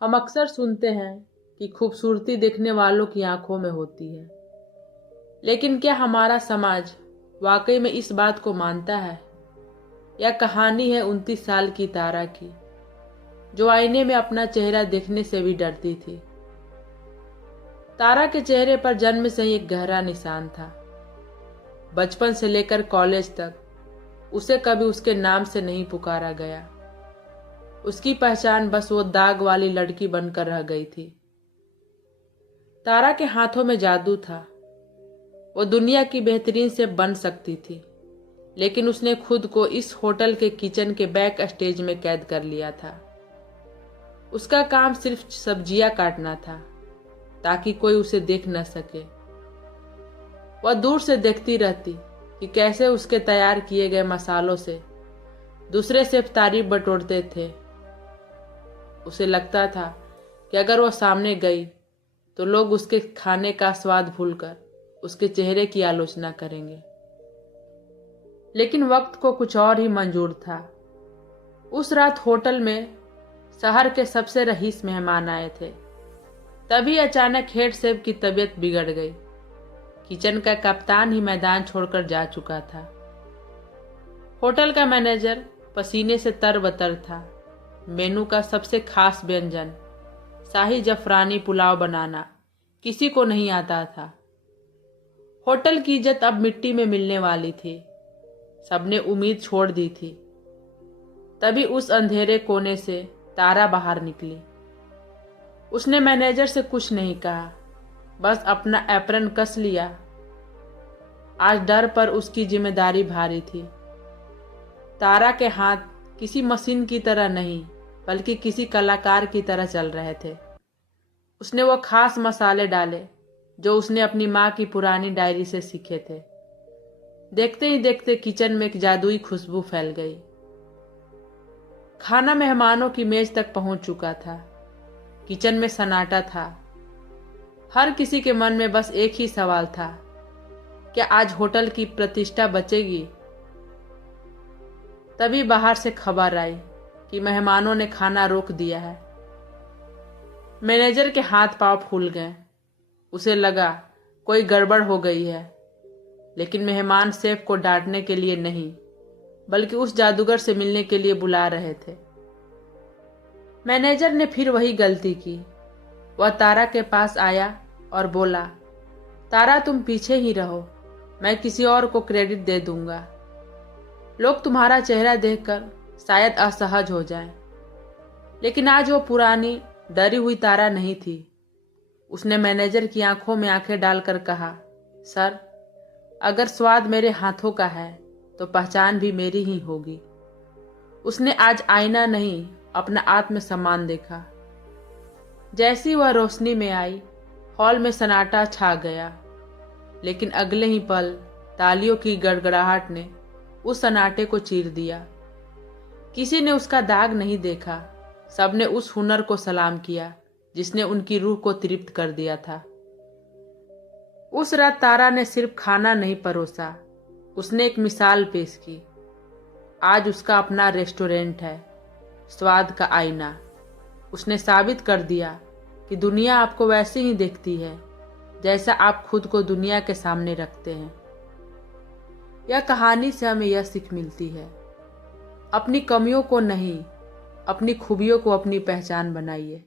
हम अक्सर सुनते हैं कि खूबसूरती देखने वालों की आंखों में होती है, लेकिन क्या हमारा समाज वाकई में इस बात को मानता है? यह कहानी है 29 साल की तारा की, जो आईने में अपना चेहरा देखने से भी डरती थी। तारा के चेहरे पर जन्म से ही एक गहरा निशान था। बचपन से लेकर कॉलेज तक उसे कभी उसके नाम से नहीं पुकारा गया। उसकी पहचान बस वो दाग वाली लड़की बनकर रह गई थी। तारा के हाथों में जादू था। वो दुनिया की बेहतरीन से बन सकती थी, लेकिन उसने खुद को इस होटल के किचन के बैक स्टेज में कैद कर लिया था। उसका काम सिर्फ सब्जियां काटना था, ताकि कोई उसे देख न सके। वह दूर से देखती रहती कि कैसे उसके तैयार किए गए मसालों से दूसरे शेफ तारीफ बटोरते थे। उसे लगता था कि अगर वह सामने गई तो लोग उसके खाने का स्वाद भूलकर उसके चेहरे की आलोचना करेंगे। लेकिन वक्त को कुछ और ही मंजूर था। उस रात होटल में शहर के सबसे रईस मेहमान आए थे। तभी अचानक हेड शेफ की तबीयत बिगड़ गई। किचन का कप्तान ही मैदान छोड़कर जा चुका था। होटल का मैनेजर पसीने से तरबतर था। मेनू का सबसे खास व्यंजन, शाही जफरानी पुलाव बनाना किसी को नहीं आता था। होटल की इज्जत अब मिट्टी में मिलने वाली थी। सबने उम्मीद छोड़ दी थी। तभी उस अंधेरे कोने से तारा बाहर निकली। उसने मैनेजर से कुछ नहीं कहा, बस अपना एप्रन कस लिया। आज डर पर उसकी जिम्मेदारी भारी थी। तारा के हाथ किसी मशीन की तरह नहीं, बल्कि किसी कलाकार की तरह चल रहे थे। उसने वो खास मसाले डाले जो उसने अपनी माँ की पुरानी डायरी से सीखे थे। देखते ही देखते किचन में एक जादुई खुशबू फैल गई। खाना मेहमानों की मेज तक पहुंच चुका था। किचन में सन्नाटा था। हर किसी के मन में बस एक ही सवाल था, क्या आज होटल की प्रतिष्ठा बचेगी? तभी बाहर से खबर आई कि मेहमानों ने खाना रोक दिया है। मैनेजर के हाथ पांव फूल गए। उसे लगा कोई गड़बड़ हो गई है, लेकिन मेहमान शेफ को डांटने के लिए नहीं, बल्कि उस जादूगर से मिलने के लिए बुला रहे थे। मैनेजर ने फिर वही गलती की। वह तारा के पास आया और बोला, तारा तुम पीछे ही रहो, मैं किसी और को क्रेडिट दे दूंगा। लोग तुम्हारा चेहरा देखकर शायद असहज हो जाएं। लेकिन आज वो पुरानी डरी हुई तारा नहीं थी। उसने मैनेजर की आंखों में आंखें डालकर कहा, सर, अगर स्वाद मेरे हाथों का है तो पहचान भी मेरी ही होगी। उसने आज आईना नहीं, अपना आत्मसम्मान देखा। जैसी वह रोशनी में आई, हॉल में सन्नाटा छा गया। लेकिन अगले ही पल तालियों की गड़गड़ाहट ने उस सन्नाटे को चीर दिया। किसी ने उसका दाग नहीं देखा। सबने उस हुनर को सलाम किया जिसने उनकी रूह को तृप्त कर दिया था। उस रात तारा ने सिर्फ खाना नहीं परोसा, उसने एक मिसाल पेश की। आज उसका अपना रेस्टोरेंट है, स्वाद का आईना। उसने साबित कर दिया कि दुनिया आपको वैसे ही देखती है जैसा आप खुद को दुनिया के सामने रखते हैं। यह कहानी से हमें यह सीख मिलती है, अपनी कमियों को नहीं, अपनी खूबियों को अपनी पहचान बनाइए।